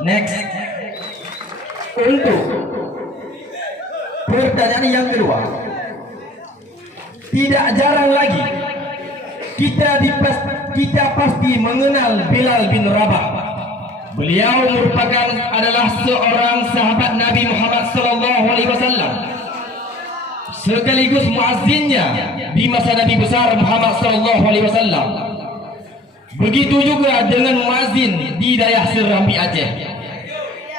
Next, untuk pertanyaan yang kedua, tidak jarang lagi kita pasti mengenal Bilal bin Rabah. Beliau merupakan adalah seorang sahabat Nabi Muhammad SAW, sekaligus muazzinnya di masa Nabi besar Muhammad SAW. Begitu juga dengan muazzin di daerah Serambi Aceh.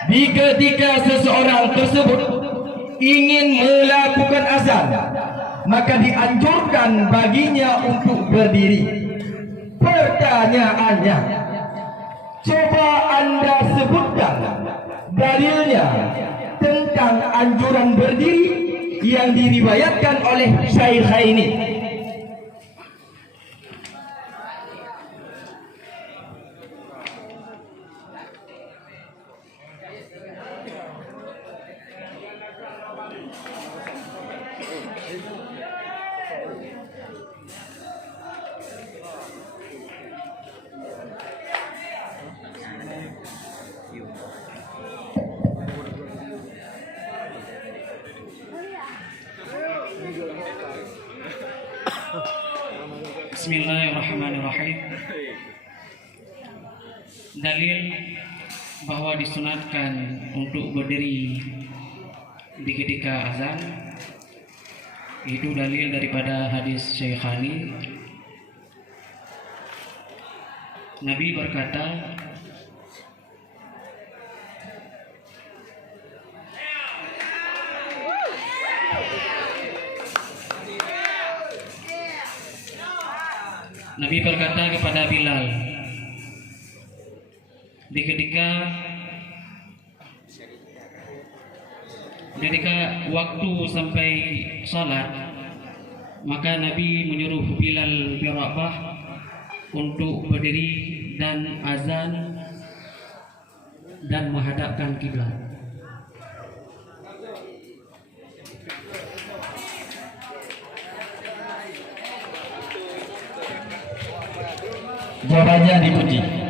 Di ketika seseorang tersebut ingin melakukan azan, maka dianjurkan baginya untuk berdiri. Pertanyaannya, coba Anda sebutkan dalilnya tentang anjuran berdiri yang diriwayatkan oleh Syaikhaini. Bismillahirrahmanirrahim. Dalil bahwa disunatkan untuk berdiri di ketika azan itu dalil daripada hadis Syaikhaini. Nabi berkata, Nabi berkata kepada Bilal, di ketika waktu sampai salat, maka Nabi menyuruh Bilal bin Rabah untuk berdiri dan azan dan menghadapkan kiblat. Jawabannya dipuji.